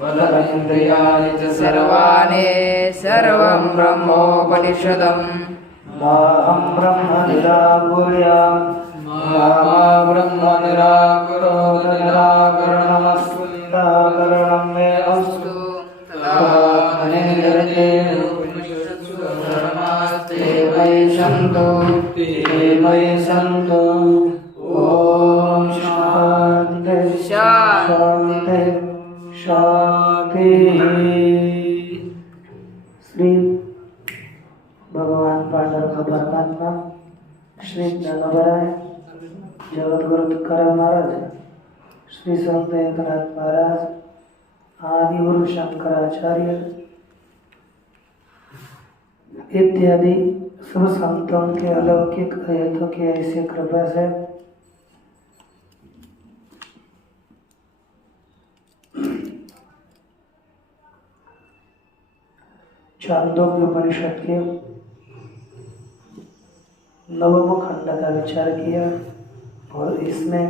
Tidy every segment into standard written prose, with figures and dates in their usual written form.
बलमिन्द्रियाणि च सर्वाणि सर्वं ब्रह्मोपनिषदम् माहं ब्रह्म निराकुर्याम् मा ब्रह्म निराकुरोत् निराकरणमस्तु निराकरणं मे अस्तु तदात्मनिर्ते उपनिषत्सु धर्मास्ते मयि सन्तु ते मयि सन्तु। ॐ शान्ति शान्ति शान्ति। श्री भगवान पांडुरंग परमात्मा श्री ज्ञानोबराय जगद्गुरु तुकाराम महाराज श्री संत एकनाथ महाराज आदि गुरु शंकराचार्य इत्यादि सब संतों के अलौकिक आयतों की ऐसी कृपा से छांदोग्य उपनिषद के नवम खंड का विचार किया और इसमें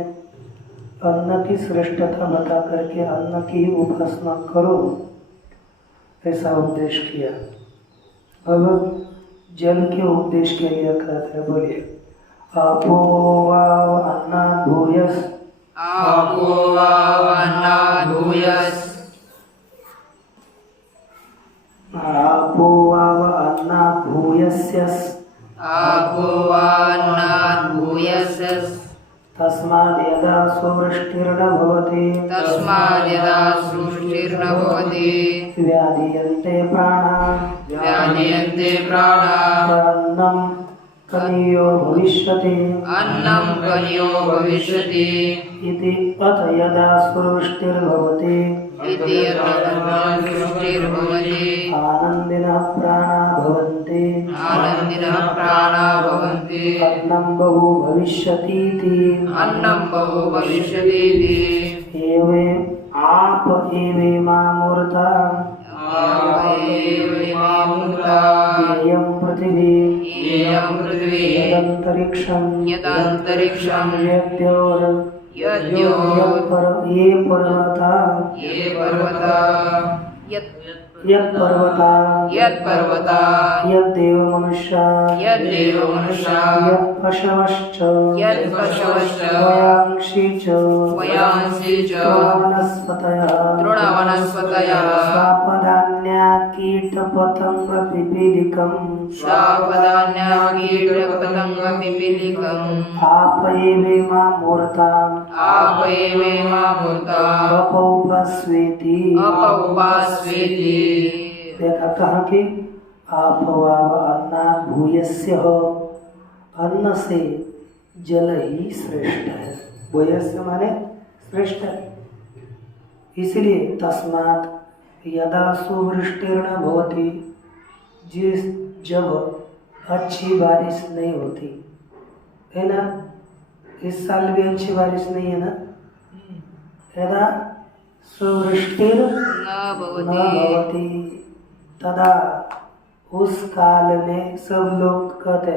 अन्न की श्रेष्ठता बता करके अन्न की उपासना करो ऐसा उपदेश किया। अब जल के उपदेश के लिए कहते हैं, बोलिए आपो वाव अन्नात् भूयस् आपो वाव अन्नात् भूयस् आपो वाव अन्नात् भूयस्यस् आपो वान्नात् भूयस्यस् तस्माद् यदा स्ववृष्टिर्न भवति तस्माद् यदा सृष्टिर्न भवति व्याधीयन्ते प्राणा व्याधीयन्ते प्राणाः अन्नं कनीयो भविष्यति अन्नं कन्यो भविष्यति इति अथ यदा स्ववृष्टिर्भवति इति यथा सृष्टिर्भवति आनन्दिनः प्राणा भवन्ति आनन्दिनः प्राणाः भवन्ति अन्नं बहु भविष्यतीति अन्नं बहु भविष्यतीति एवे आप एवेमामूर्ता येयं पृथिवी येयं पृथिवी यदन्तरिक्षं यदन्तरिक्षं यद्योर् यद्यो ये पर्वता ये पर्वता यत्पर्वता यत्पर्वता यद्देव मनुष्या यद्देव मनुष्या यत्पशवश्च यत्पशवश्च वयांसि च वयांसि च वनस्पतयः तृणवनस्पतयः स्वापदान्या कीटपतङ्गपिपीलिकम् शापदान्याकीटपतङ्गपिपीलिकम् आप एवेमामूर्ताम् आप एवेमामूर्ता अपौपस्वेति अपौपास्वेति देखा कहा कि आप वाव अन्नात् भूयस्य हो, अन्न से जल ही श्रेष्ठ है। भूयस्य माने श्रेष्ठ है। इसलिए तस्मात् यदा सुवृष्टिर्न भवति, जब अच्छी बारिश नहीं होती है ना, इस साल भी अच्छी बारिश नहीं है ना, यदा सुवृष्टिर न भवति तदा उस काल में सब लोग कहते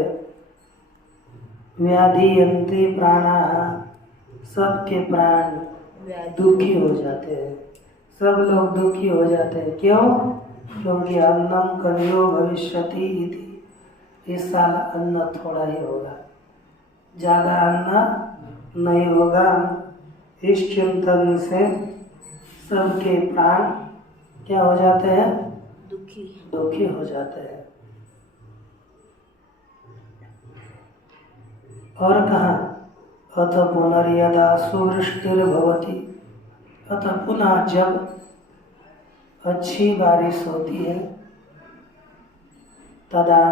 व्याधीयन्ते प्राणाः, सबके प्राण दुखी हो जाते हैं, सब लोग दुखी हो जाते हैं। क्यों? क्योंकि अन्नम कन्यो भविष्यति इति, इस साल अन्न थोड़ा ही होगा, ज़्यादा अन्न नहीं होगा। इस चिंतन से सबके प्राण क्या हो जाते हैं? दुखी हो जाते हैं। और कहा अथ पुनर्यदा सुवृष्टिर्भवति, अतः पुनः जब अच्छी बारिश होती है तदा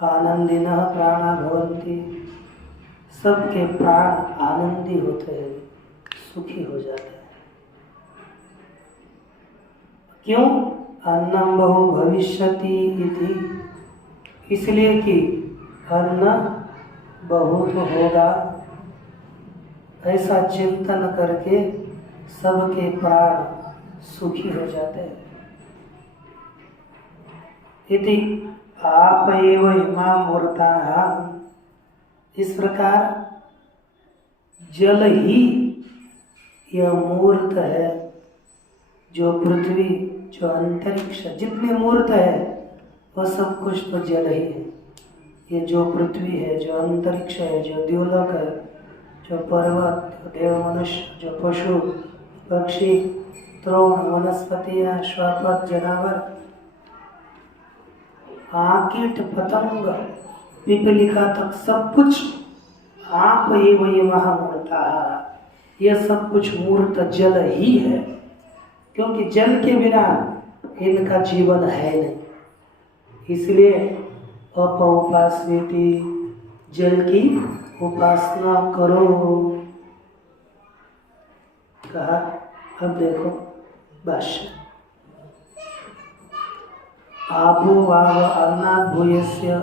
आनंदिनः प्राणा भवन्ति, सबके प्राण आनंदी होते हैं, सुखी हो जाते हैं। क्यों? अन्नम बहु भविष्यति इति, इसलिए कि अन्न बहुत होगा, ऐसा चिंतन करके सबके प्राण सुखी हो जाते हैं। इति आप एव इमामूर्ताः, इस प्रकार जल ही यह मूर्त है, जो पृथ्वी, जो अंतरिक्ष, जितने मूर्त है वह सब कुछ तो जल ही है। ये जो पृथ्वी है, जो अंतरिक्ष है, जो द्युलोक है, जो पर्वत, जो देव मनुष्य, जो पशु पक्षी, तृण, वनस्पतियाँ, श्वापद, जानवर, कीट पतंग, पिपलिका तक सब कुछ आप ये वही महामूर्ता, यह सब कुछ मूर्त जल ही है, क्योंकि जल के बिना इनका जीवन है नहीं। इसलिए उपास्येति, जल की उपासना करो। कहा। अब देखो भाष्य। आपो वाव अन्नात् भूयस्य,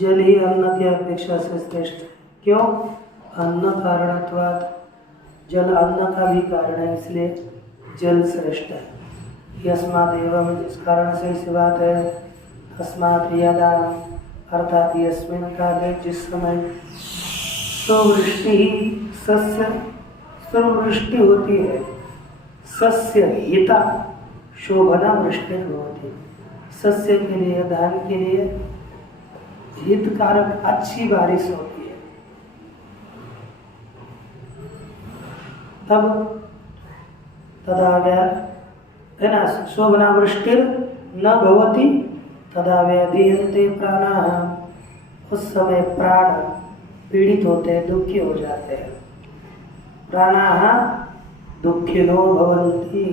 जल ही अन्न की अपेक्षा से श्रेष्ठ है। क्यों? अन्न कारणत्वात्, जल अन्न का भी कारण है, इसलिए जल श्रेष्ठ है। यस्मात् एवं, जिस कारण से इस बात है, तस्मात् यदा, अर्थात यस्मिन् काले, जिस समय स्ववृष्टि सस्य, स्ववृष्टि होती है, सस्य हिता शोभना वृष्टि होती है, सस्य के लिए, धान के लिए हितकारक अच्छी बारिश होती है। तब तदा है ना, शोभना वृष्टि न भवति तदा व्याधीयन्ते प्राणाः, उस समय प्राण पीड़ित होते हैं, दुखी हो जाते हैं। प्राणाः दुःखिनो भवन्ति,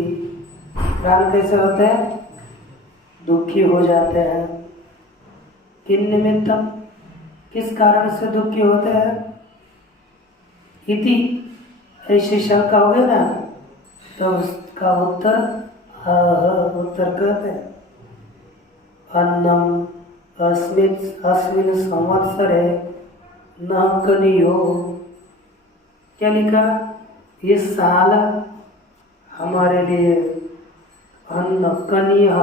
प्राण कैसे होते हैं? दुखी हो जाते हैं। किन निमित्तम, किस कारण से दुखी होते हैं? इति, ऐसी शंका हो गई ना, तो उसका उत्तर कहते हैं, अन्नम अस्मिन् संवत्सरे न कनियो। क्या लिखा? इस साल हमारे लिए अन्न कनियः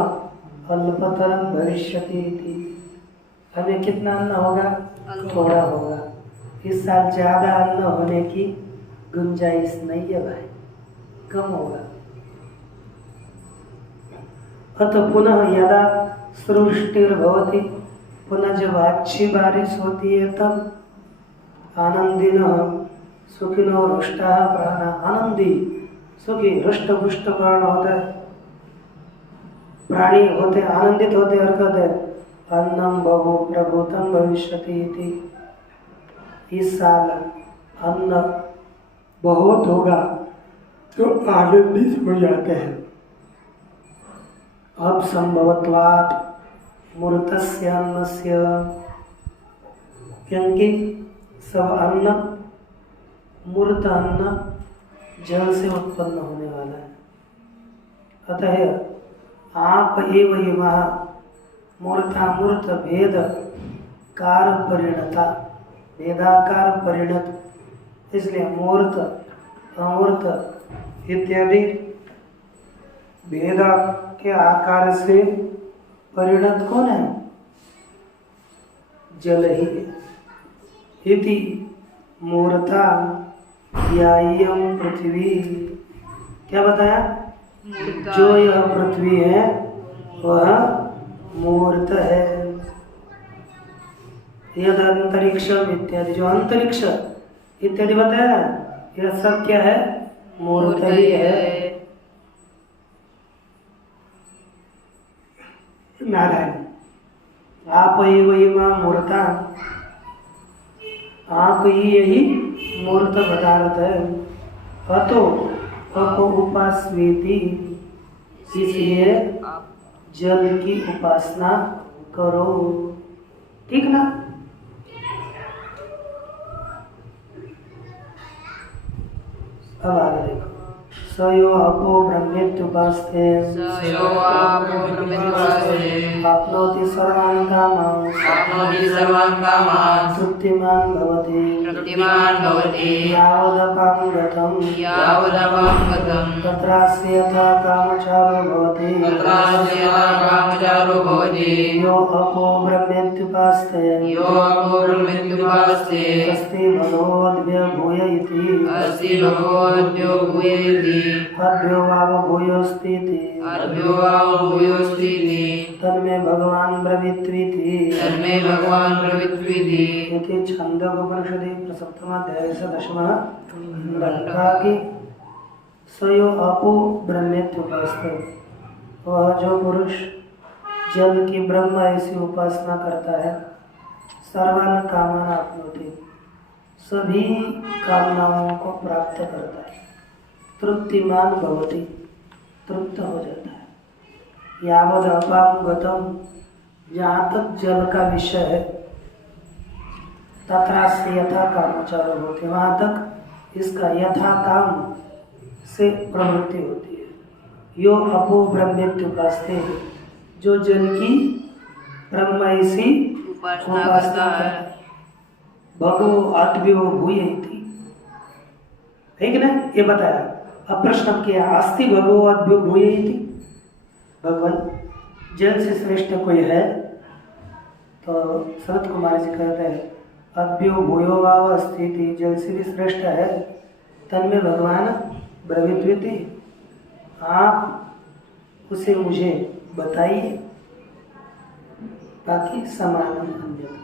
अल्पतरं भविष्यति इति, हमें कितना अन्न होगा? थोड़ा होगा। इस साल ज़्यादा अन्न होने की गुंजाइश नहीं है भाई, कम होगा। अतः पुनः यदा सृष्टिर्भवति, पुनः जब अच्छी बारिश होती है तब आनंदिनः सुखिनो हृष्टाः प्राणाः, आनंदी सुखी हृष्ट पुष्ट प्राण होते हैं, प्राणी होते, आनंदित होते, और कहते अन्नम बहु प्रभुतम भविष्यति इति, इस साल अन्न बहुत होगा तो आनंदित हो जाते हैं। अब संभवत्वात् मूर्तस्य अन्नस्य, क्योंकि सब अन्न, मूर्त अन्न जल से उत्पन्न होने वाला है। अतः आप एव इमः मूर्तामूर्त भेद कार परिणता, भेदाकार परिणत, इसलिए मूर्त अमूर्त इत्यादि भेद के आकार से परिणत कौन है? जल ही है। इति मूर्ता यायम पृथ्वी, क्या बताया? जो यह पृथ्वी है वह मूर्त है। यद अंतरिक्षम इत्यादि, जो अंतरिक्ष इत्यादि बताया, यह सब क्या है? मूर्त ही है। नारायण, आप एव इमा मूर्ता, आप ही यही मूर्त पदार्थ है। अतो उपास्येति, इसलिए जल की उपासना करो। ठीक ना? अब आगे देखो। सयो अपो ब्रह्मेत्युपास्ते, आपनोति सर्वान् कामान्, सर्वान् कामान्, तृप्तिमान् भवति, तृप्तिमान् भवति यावदपां गतं यावदपां गतं तत्रास्य यथा कामचारो भवति तत्रास्य कामचारो भवति यो अपो ब्रह्मेत्युपास्ते यो अपूर्वमित्युपास्ते अस्ति भगवद्भ्यभूय इति अस्ति भगवद्भ्यो भूय इति अभ्यो वाव भूयोऽस्तीति अभ्यो वाव भूयोऽस्तीति तन्मे भगवान् ब्रवीत्विति तन्मे भगवान् ब्रवीत्विति इति छन्दोपनिषदि सप्तमाध्याय से दशमः कहा कि स्वयो अपो ब्रह्मेत्युपास्ते, वह जो पुरुष जल की ब्रह्म ऐसी उपासना करता है सर्वान कामना अपनोति, सभी कामनाओं को प्राप्त करता है, तृप्तिमान भवति, तृप्त हो जाता है। यावद अपाम गतम, जहाँ तक जल का विषय है, तत्रास्य यथा कामचारो होते, वहाँ तक इसका यथा काम से प्रवृत्ति होती है। यो अपो ब्रह्मेत्युपास्ते, जो जल की ब्रह्म ऐसी उपासना करता है। भगवो आत्म्यो भूय इति, है कि ना, ये बताया। अब प्रश्न किया, अस्ति भगवो आत्म्यो भूय इति, भगवान जल से श्रेष्ठ कोई है? तो शरद कुमार जी कहते हैं अभ्यो भूयो वाव अस्ति, जल से भी श्रेष्ठ है, तन्मे भगवान ब्रवीत्विति, आप उसे मुझे बताइए, बाकी समानम अन्यथा।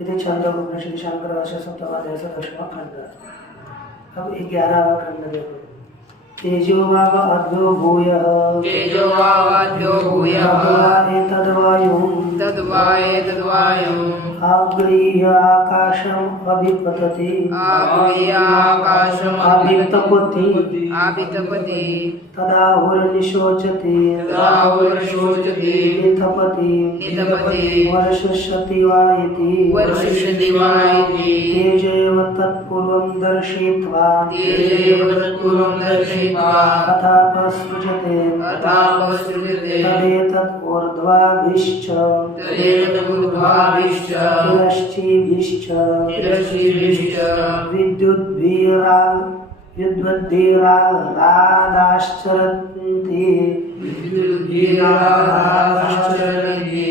यदि छन्दोपनिषद शंकर भाष्य सप्तमाध्याय से दशवां खंड। अब 11वां खंड देखो। तेजो वाव अद्भ्यो भूयः, तेजो वावाद्यो भूयः एतद्वायुं तद्वायुं आगृह्य आकाशम् अभिपतति, आगृह्य आकाशम् अभितपति, आभितपति तदाहुर्निशोचति, तदाहुर्निशोचति नितपति, नितपति वर्षिष्यति वा इति, वर्षिष्यति वा इति तेजैव तत्पूर्वं दर्शयित्वा तेजैव तत्पूर्वं दर्शयित्वा तथापसृजते, तथापसृजते तदेतदूर्ध्वाभिश्च तदेतदूर्ध्वाभिश्च तिरश्चिभिश्च तिरश्चिभिश्च विद्युद्भिरादाश्चरन्ति, विद्युद्भिरादाश्चरन्ति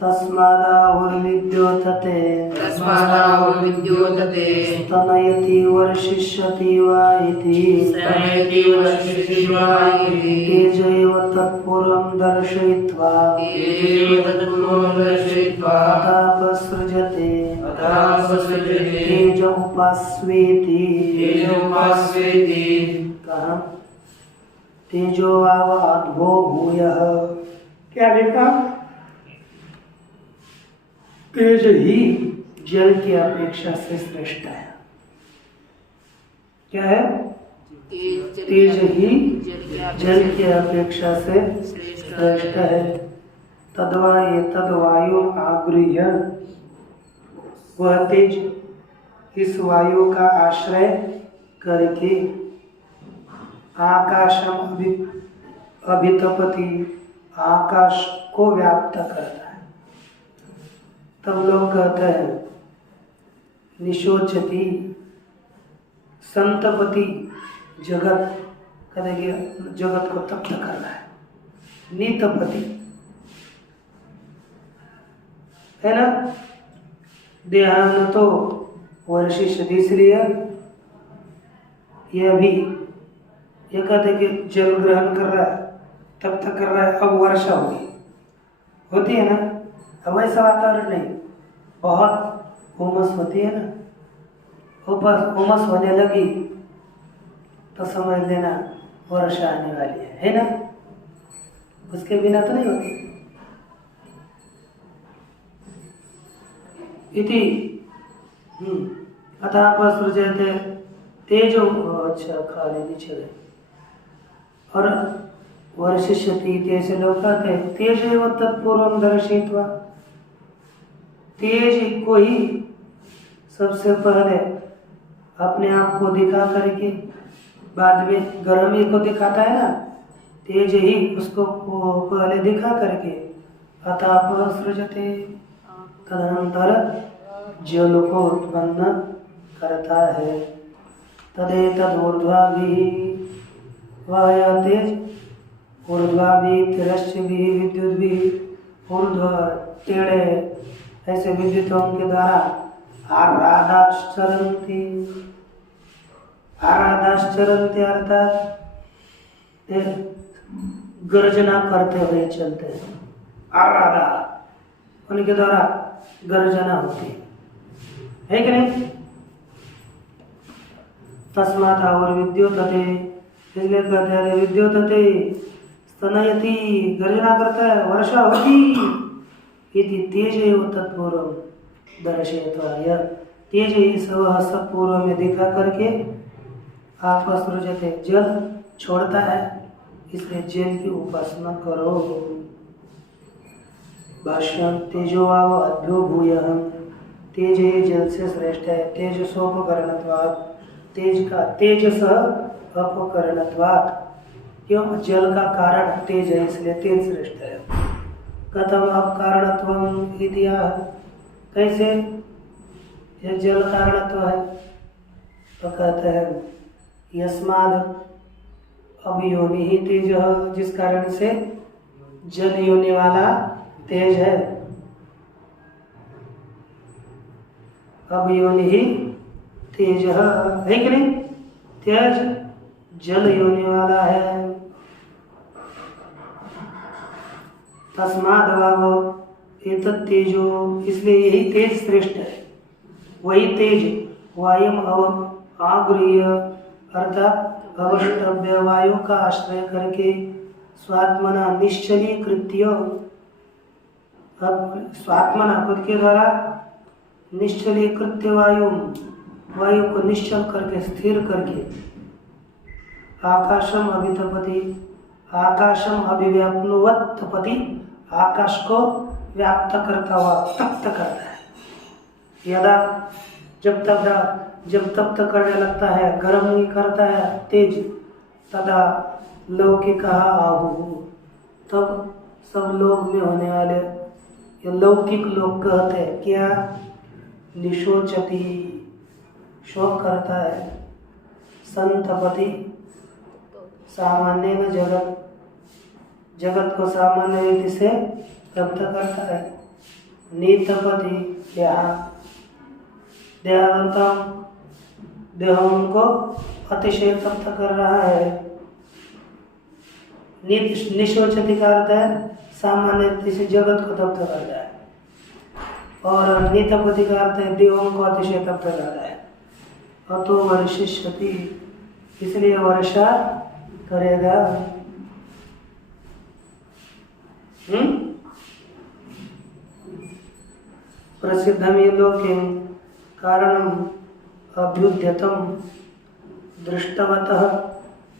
तस्मादाहुर्विद्योतते, तस्मादाहुर्विद्योतते स्तनयति वर्षिष्यति वा इति, स्तनयति वर्षिष्यति वा इति तेजैव तत्पूर्वं दर्शयित्वा तेजैव तत्पूर्वं दर्शयित्वा तथापसृजते, तथापसृजते तेज उपास्वेति, तेजोपास्वेति कहा तेजो वाव अद्भो भूयः, क्या लिखा? तेज ही जल की अपेक्षा से श्रेष्ठ है। क्या है? तेज ही जल की अपेक्षा से श्रेष्ठ है। तद्वा एतद् वायु आगृह्य, वह तेज इस वायु का आश्रय करके आकाशम अभितपति, आकाश को व्याप्त करता है। तब लोग कहते हैं निशोचति, संतपति, जगत कहते कि जगत को तप्त करना है। नीतपति है ना, देहान तो वर्षिष्यति, इसलिए यह भी ये कहते कि जल ग्रहण कर रहा है, तप्त कर रहा है, अब वर्षा होती है ना। अब ऐसा वातावरण नहीं, बहुत उमस होती है ना, उमस होने लगी तो समझ लेना वर्षा आने वाली है ना, उसके बिना तो नहीं होती। इति अथापसृजते तेजो, अच्छा खाली नीचे गए, और वर्षिष्यति, ऐसे लोग कहते हैं तेजैव तत्पूर्वं दर्शयित्वा, तेज को ही सबसे पहले अपने आप को दिखा करके बाद में गर्मी को दिखाता है ना, तेज ही उसको पहले दिखा करके अथापसृजते, तदनंतर जल को उत्पन्न करता है। तदेतदूर्ध्वाभिः वह यह तेज ऊर्ध्वाभिः तिरश्चिभिः विद्युद्भिः ऊर्ध्व टेढ़े ऐसे विद्युतों के द्वारा आराधाश्चरन्ति। आराधाश्चरन्ति अर्थात गर्जना करते हुए चलते हैं। आराधा उनके द्वारा गर्जना होती है कि नहीं? तस्मात् और विद्युतते इसलिए कहते हैं विद्युतते स्तनयति गर्जना करता है, वर्षा होती इति तेज एव तत्पूर्व दर्शयित्वा यह तेज ही सब पूर्व में दिखा करके आपसृजते जल छोड़ता है, इसलिए जल की उपासना करो। भाष्यम तेजोवाव अभ्यो भूयः तेज ही जल से श्रेष्ठ है। तेजसोपकरणत्वात् तेज का तेजस अपकरणत्वात् क्यों जल का कारण तेज है इसलिए तेज श्रेष्ठ है। कथम अपकारणत्वम इतिहा कैसे यह जल कारणत्व है तो कहते हैं यस्माद् अभियोनि ही तेज जिस कारण से जल योनि वाला तेज है। अभियोनि ही तेज है कि नहीं? तेज जल योनि वाला है। तस्माद् वाव एतत् तेजो इसलिए यही तेज श्रेष्ठ है। वही तेज वायम आगृह्य अर्थात अवष्टभ्य वायु का आश्रय करके स्वात्मना निश्चलीकृत्य स्वात्मना खुद के द्वारा निश्चलीकृत्य वायु को निश्चल करके स्थिर करके आकाशम अभितपति आकाशम अभिव्याप्नुवत् तपति आकाश को व्याप्त करता हुआ तप्त करता है। यदा जब तप्त करने लगता है गर्म नहीं करता है तेज तदा लौकिक आहु तब सब लोग में होने वाले ये लौकिक लोग कहते हैं क्या? निशोचति शोक करता है। संतपति सामान्य न जगत को सामान्य रीति से तप्त करता है। नीतपति देहांतम देहों को अतिशय तप्त कर रहा है। निशोचति का अर्थ है सामान्य रीति से जगत को तप्त करता है और नीतपति का अर्थ है देहों को अतिशय तप्त करता है। अतो वर्षिष्यति इसलिए वर्षा करेगा। प्रसिद्धम ये लोके कारणम अभ्युद्यतम दृष्टवतः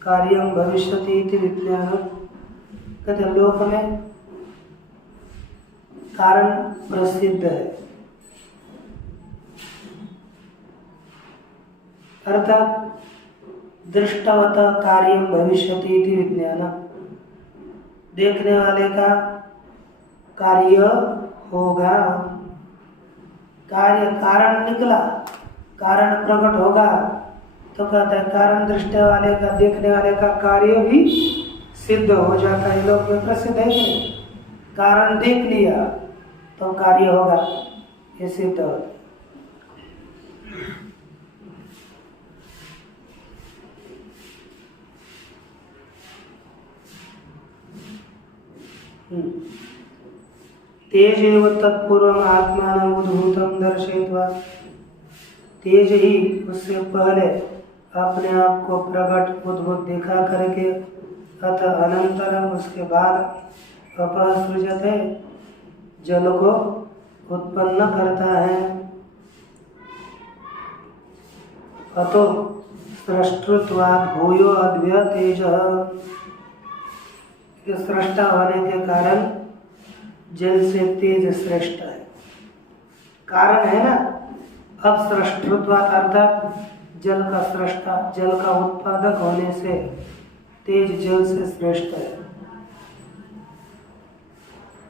कार्यम भविष्यति इति विज्ञान कहते लोक में कारण प्रसिद्ध है अर्थात दृष्टवतः कार्यम भविष्यति इति विज्ञान देखने वाले का कार्य होगा। कार्य कारण निकला कारण प्रकट होगा तो कहता है कारण दृष्टि वाले का देखने वाले का कार्य भी सिद्ध हो जाता है। लोग में प्रसिद्ध है कि कारण देख लिया तो कार्य होगा ये सिद्ध होता है। तेज एव तत्पूर्व आत्मान उद्भूतम दर्शयित्वा तेज ही उससे पहले अपने आप को प्रकट उद्भूत दिखा करके अतः अनंतरम उसके बाद अपसृजत है जल को उत्पन्न करता है। अतो सृष्टत्वात् भूयो अद्वय तेज सृष्टा होने के कारण जल से तेज श्रेष्ठ है। कारण है ना अब सृष्टत्वात् अर्थात जल का सृष्टा जल का उत्पादक होने से तेज जल से श्रेष्ठ है।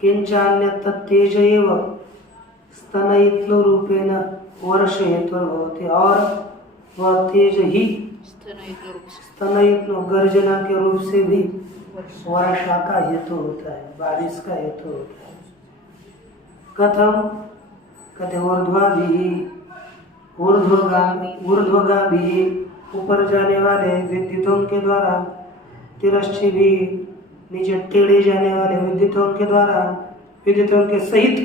किंचान्य तेज एव स्तनयित्लो रूपेण वर्ष हेतु होते और वह तेज ही स्तनयित्लो गर्जना के रूप से भी वर्षा का हेतु होता है, बारिश का हेतु होता है। कथम कहते ऊर्ध्वगामी ऊपर जाने वाले विद्युतों के द्वारा, तिरश्ची भी नीचे टेढ़े जाने वाले विद्युतों के द्वारा, विद्युतों के सहित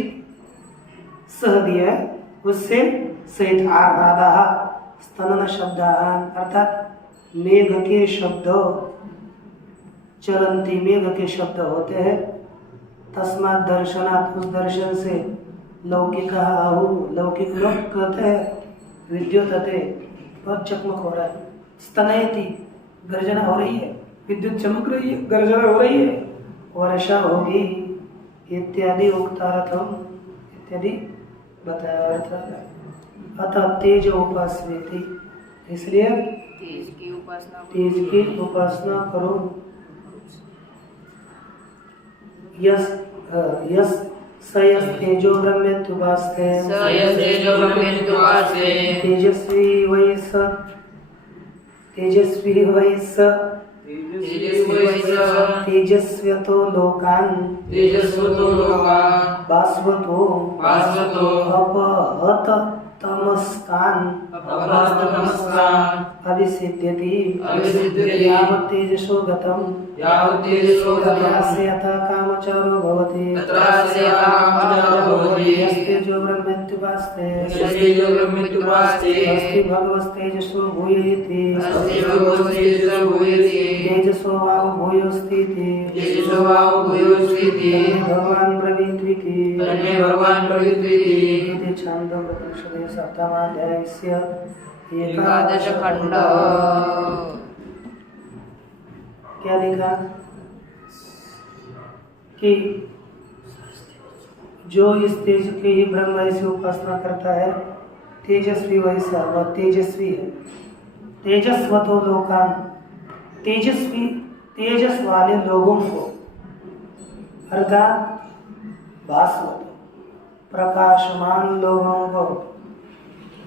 सह दिया है, उससे सहित आराधा स्तनन शब्दान अर्थात मेघ के शब्द, चलंती मेघ के शब्द होते हैं। तस्मात् दर्शनात् उस दर्शन से लौकिक आहु लौकिक लोग कहते हैं विद्युत बहुत चकमक हो रहा है, स्तनयति गर्जना हो रही है, विद्युत चमक रही है, गर्जना हो रही है, वर्षा होगी इत्यादि उक्तार्थम इत्यादि बताया अर्थ। अतः तेज उपास्येति, इसलिए तेज की उपासना करो। यस यस सयस तेजो ब्रह्मेत्युपास्ते तेजस्वी वै स तेजस्व्यतो लोकान् भास्वतो अपहत तमस्कान् अभिसिद्ध्यति यावत् तेजसो गतं तत्रास्य यथा कामचारो भवति यस्तेजो ब्रह्मेत्युपास्ते अस्ति भगवस्तेजसो भूय इति तेजसो वाव भूयोस्तीति भगवान् ब्रवीत्विति इति छान्दोग्योपनिषदे सप्तमाध्यायस्य एकादश खंड। क्या लिखा कि जो इस तेज के ही ब्रह्म से उपासना करता है, तेजस्वी वैसा वह तेजस्वी है। तेजस्वतो लोकान, तेजस्वी तेजस वाले लोगों को अर्थात भास्वत प्रकाशमान लोगों को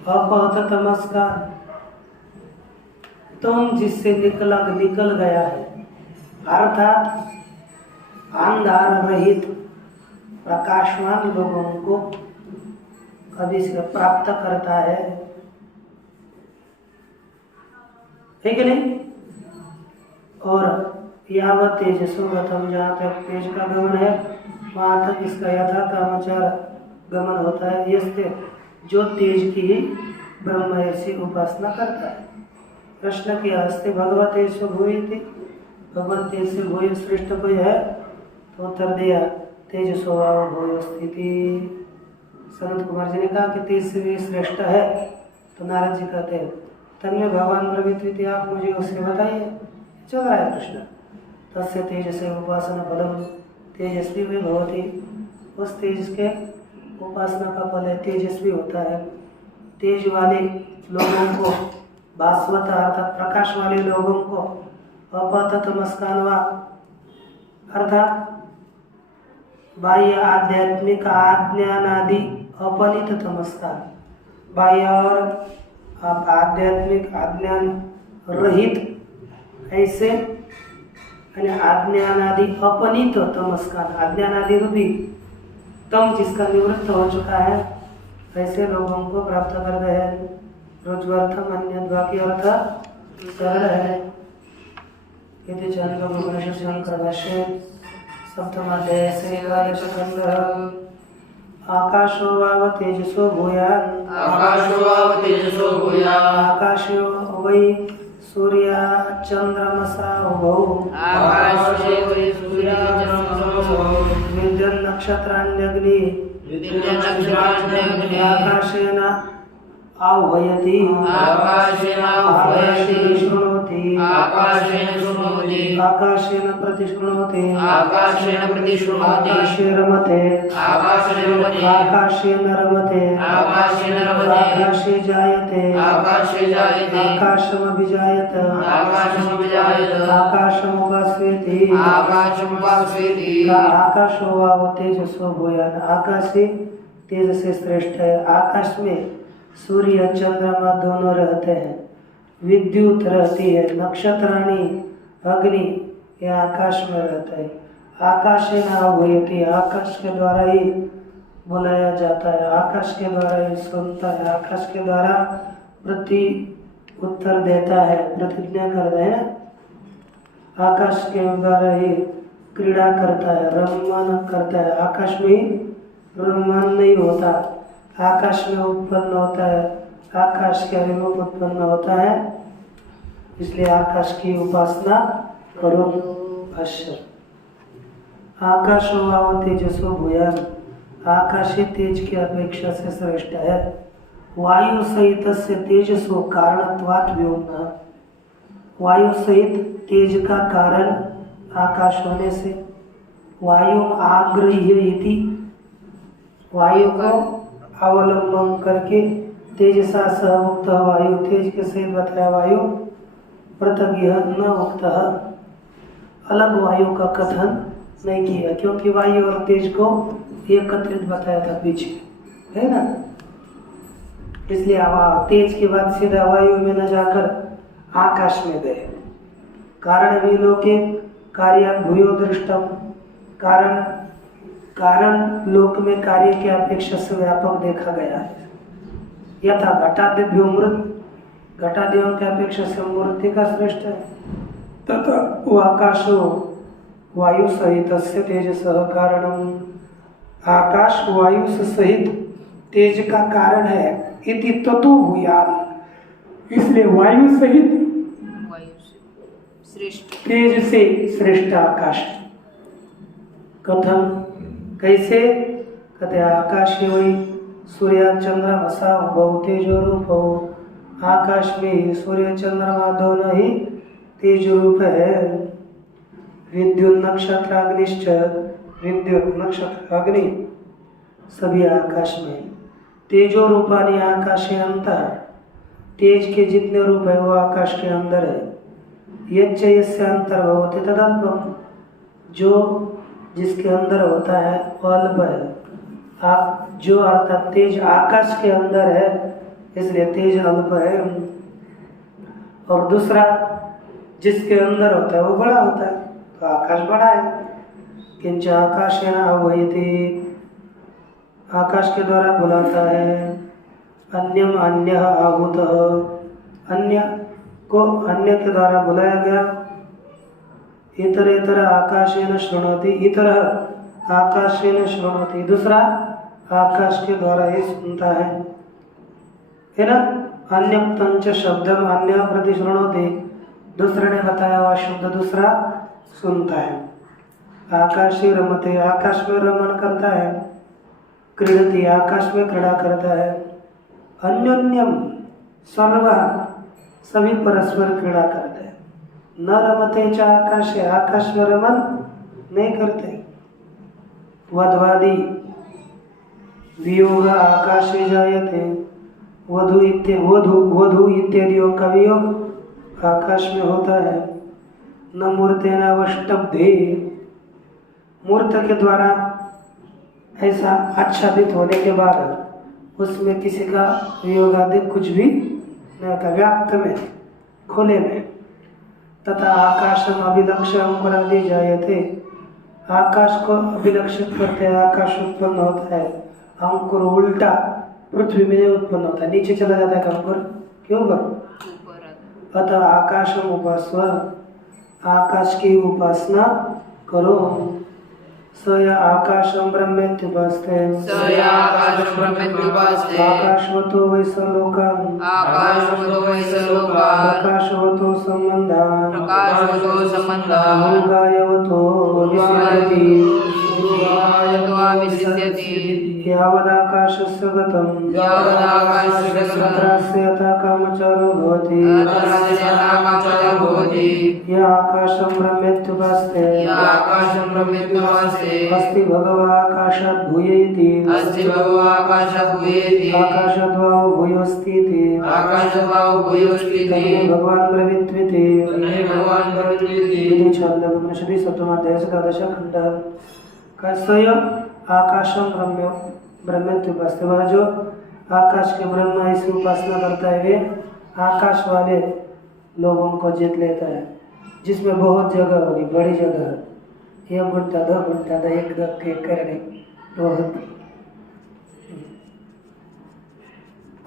अपहत तमस्कार तुम जिससे निकल गया है अर्थात अंधार रहित प्रकाशमान लोगों को कभी से प्राप्त करता है, ठीक है नहीं। और यावत तेजसो गतम, जहाँ तक तेज का गमन है वहाँ तक इसका यथा कामाचार गमन होता है। यस्ते जो तेज की ही ब्रह्म ऐसी उपासना करता है। प्रश्न किया हस्ते भगवत तेज भूय थी, भगवान तेज से भूय श्रेष्ठ कोई है? तो उत्तर दिया तेज स्वभाव भूय स्थिति। संत कुमार जी ने कहा कि तेज से भी श्रेष्ठ है। तो नारद जी कहते हैं तन्मे भगवान ब्रवीत्विति, आप मुझे उसे बताइए। चल रहा है प्रश्न। तस्य तेज से उपासना फलम तेजस्वी भी भवती, उस तेज के उपासना का फल है तेजस्वी होता है। तेज वाले लोगों को भास्वत अर्थात प्रकाश वाले लोगों को अपहत तमस्कानवा अर्थात बाह्य आध्यात्मिक आज्ञानादि अपनित तमस्कार, बाह्य और आध्यात्मिक अज्ञान रहित ऐसे आज्ञानादि अपनित तमस्कार, आज्ञानादि रूपी तम जिसका निवृत्त हो चुका है ऐसे लोगों को प्राप्त करते हैं। रोजवार्थम अन्य वाक्य अर्थ सरल है। यदि शंकर भाष्य सप्तमाध्याय से एकादश खंड। आकाशो वाव तेजसो भूयान्, आकाशो वै सूर्या चंद्रमसा उभौ, विद्युन् नक्षत्राण्यग्नि आकाशेन आह्वयति, आकाशेन शृणोति, आकाशेन प्रतिशृणोति, आकाशे रमते, आकाशेन रमते, आकाशे जायते, आकाशमभिजायत, आकाशमुपास्येति, आकाशो वाव तेजसो भूयान्, आकाशे तेज से श्रेष्ठ है। आकाश में सूर्य चंद्रमा दोनों रहते हैं, विद्युत रहती है, नक्षत्राणी अग्नि ये आकाश में रहता है। आकाश है ना वही, आकाश के द्वारा ही बुलाया जाता है, आकाश के द्वारा ही सुनता है, आकाश के द्वारा प्रति उत्तर देता है, प्रतिज्ञा करता है ना। आकाश के द्वारा ही क्रीड़ा करता है, रममान करता है। आकाश में ही रममान नहीं होता, आकाश में उत्पन्न होता है, आकाश के अभिमुख उत्पन्न होता है। इसलिए आकाश की उपासना करो। भाष्य आकाशो वाव तेजसो भूयान, आकाश तेज की अपेक्षा से श्रेष्ठ है। वायु सहित से तेजसो कारणत्वात् व्योमना, वायु सहित तेज का कारण आकाश होने से। वायु आग्रह्य इति, वायु को अवलंबन करके तेजसा सहमुक्त वायु, तेज के सहित बताया वायु पृथग्य न उक्त, अलग वायु का कथन नहीं किया, क्योंकि वायु और तेज को एकत्रित बताया था पीछे, है ना। इसलिए तेज के बाद सीधा वायु में न जाकर आकाश में गए। कारण विलोके कार्य भूयो दृष्टम, कारण लोक में कार्य की अपेक्षा से व्यापक देखा गया है। यथा घटादिभ्यो मृत, घटादियों की अपेक्षा से मूर्ति का श्रेष्ठ है। तथा वो आकाशो वायु सहित तेज सह कारणम, आकाश वायु से सहित तेज का कारण है। इति ततो भूयान, इसलिए वायु सहित तेज से श्रेष्ठ आकाश। कथम कैसे? कहते आकाश ही वही सूर्य चंद्रमा सा बहु तेजो रूप हो, आकाश में सूर्य चंद्रमा दोनों ही तेज रूप है। विद्युत नक्षत्र अग्निश्च, विद्युत नक्षत्र अग्नि सभी आकाश में। तेजो रूपानी आकाश है अंतर, तेज के जितने रूप है वो आकाश के अंदर है। यच्च यस्य अंतर भवति तदल्पम, जो जिसके अंदर होता है वो अल्प है। आप जो अर्थात तेज आकाश के अंदर है, इसलिए तेज अल्प है। और दूसरा जिसके अंदर होता है वो बड़ा होता है, तो आकाश बड़ा है। किंच आकाश है ना वही थी, आकाश के द्वारा बुलाता है। अन्यम अन्य आहूत, अन्य को अन्य के द्वारा बुलाया गया। इतर इतर आकाशेन शृणोति, इतर आकाशेन शृणोति, दूसरा आकाश के द्वारा ही सुनता है ना। अन्य तंच शब्दम अन्य प्रति शृणोति, दूसरे ने बताया हुआ शब्द दूसरा सुनता है। आकाशी रमते, आकाश में रमन करता है। क्रीडति, आकाश में क्रीड़ा करता है। अन्योन्यम सर्व, सभी परस्पर क्रीड़ा करते हैं। न रमते च आकाश, आकाश में रमन नहीं करते। वधवादी वियोग आकाशे जायते, वधु इत्यादियों का वियोग आकाश में होता है। न मूर्तेन अवष्टब्धे, मूर्त के द्वारा ऐसा आच्छादित होने के बाद उसमें किसी का वियोग आदि कुछ भी नहीं होता, व्याप्त में खुले में। तथा आकाशम अभिलक्ष्य अंकुरादि जायते, आकाश को अभिलक्षित करते हैं, आकाश उत्पन्न होता है। अंकुर उल्टा पृथ्वी में नहीं उत्पन्न होता है, नीचे चला जाता है अंकुर, क्यों कर। अतः आकाशम उपासना, आकाश की उपासना करो। सया आकाशम ब्रह्मेत्युपास्ते, सया आकाशं ब्रह्मेत्युपास्ते, आकाशवतो वैसलोकम्, आकाशवतो वैसलोकाः, प्रकाशवतो सम्बन्धाः, प्रकाशवतो सम्बन्धाः, भूगायवतो विसिद्ध्यति, भूगायतो विसिद्ध्यति, यावदाकाशस्य गतं, यावदाकाशस्य गतं, तत्रास्य यथा कामचारो भवति, तत्रास्य यथा कामचारो भवति। य आकाशं ब्रह्मेत्युपास्ते, य आकाशं ब्रह्मेत्युपास्ते, अस्ति भगवा आकाशात् भूय इति, अस्ति भगवा आकाशात् भूयेति, आकाशद्वावो भूयोऽस्तीति, आकाशद्वावो भूयोऽस्तीति, तन्मे भगवान् ब्रवीत्विति। तन्मे भगवान् ब्रवीत्विति। विधि छान्दोपनिषदि सप्तमाध्याय 17 खण्डः। कस्य आकाशं ब्रह्मत्व उपासना, वह जो आकाश के ब्रह्म ऐसी उपासना करता है वे आकाश वाले लोगों को जीत लेता है, जिसमें बहुत जगह होगी, बड़ी जगह, 1 घंटा 2 घंटा 1 के करने बहुत।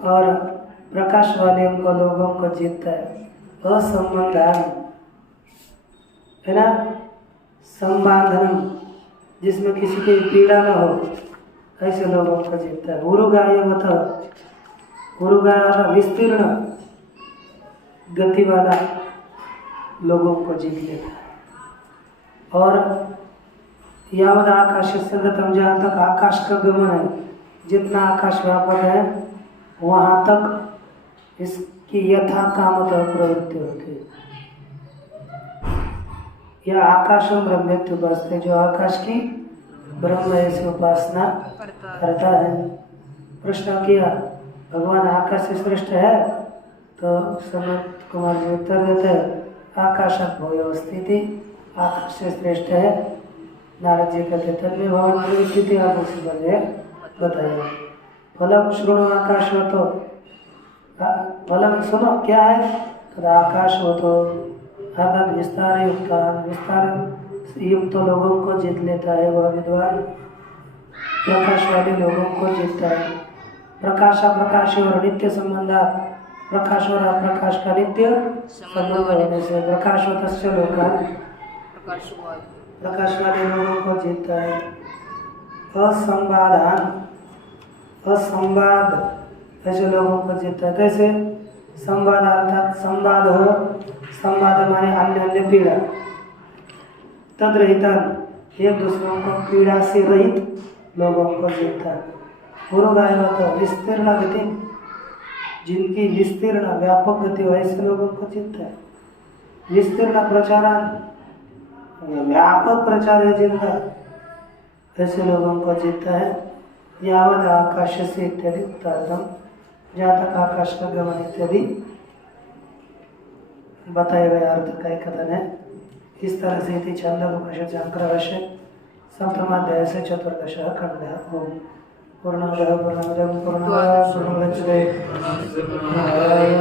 और प्रकाश वाले उनको लोगों को जीतता है। असंबंधन है ना, संबाधनम, जिसमें किसी की पीड़ा न हो, ऐसे लोगों को जीतता है। उरुगायवत, उरुगाय वाला विस्तीर्ण गति वाला लोगों को जीत लेता है। और यावद आकाश से गतम, जहाँ तक आकाश का गमन है, जितना आकाश व्यापक है वहाँ तक इसकी यथा कामतः प्रवृत्ति होती है। यह आकाशम ब्रह्मत्व उपासना, जो आकाश की ब्रह्म ऐसी उपासना करता है। प्रश्न किया भगवान आकाश से श्रेष्ठ है, तो सनत कुमार जी उत्तर देते हैं आकाशक भूयो स्थिति, आकाश से श्रेष्ठ है। नारद जी कहते तन्मे भगवान की स्थिति आप उसी बताइए। फलम श्रृणु आकाश हो, तो फलम सुनो क्या है, तो आकाश हो तो अर्थात विस्तार युक्त लोगों को जीत लेता है। वह विद्वान प्रकाश वाले लोगों को जीतता है। प्रकाश प्रकाश और नित्य संबंधा, प्रकाश और अप्रकाश का नित्य संबंध होने से प्रकाश तस्य लोकान, प्रकाश वाले लोगों को जीतता है। असंबाधान, असंवाद ऐसे लोगों को जीतता है। कैसे? संवाद अर्थात संवाद हो, संवाद माने अन्य अन्य पीड़ा, तद्रहितन, एक दूसरों को पीड़ा से रहित लोगों को जीतता है। पूर्वगायवत विस्तीर्ण गति, जिनकी विस्तीर्ण व्यापक गति हो ऐसे लोगों को जीतता है। विस्तीर्ण प्रचारान, व्यापक प्रचार है जिनका, ऐसे लोगों को जीतता है। यावद आकाश से इत्यादि उत्तरतम, जहाँ तक आकाश का गमन इत्यादि बताए गए अर्थ का एक कथन है। इस तरह से इति छंदोपनिषद शंकरभाष्य सप्तमाध्याय से 14 खंड। ओम पूर्णमदः पूर्णमिदं पूर्णात् पूर्णमुदच्यते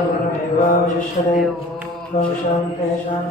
पूर्णमेवावशिष्यते। ओम शांति शांति।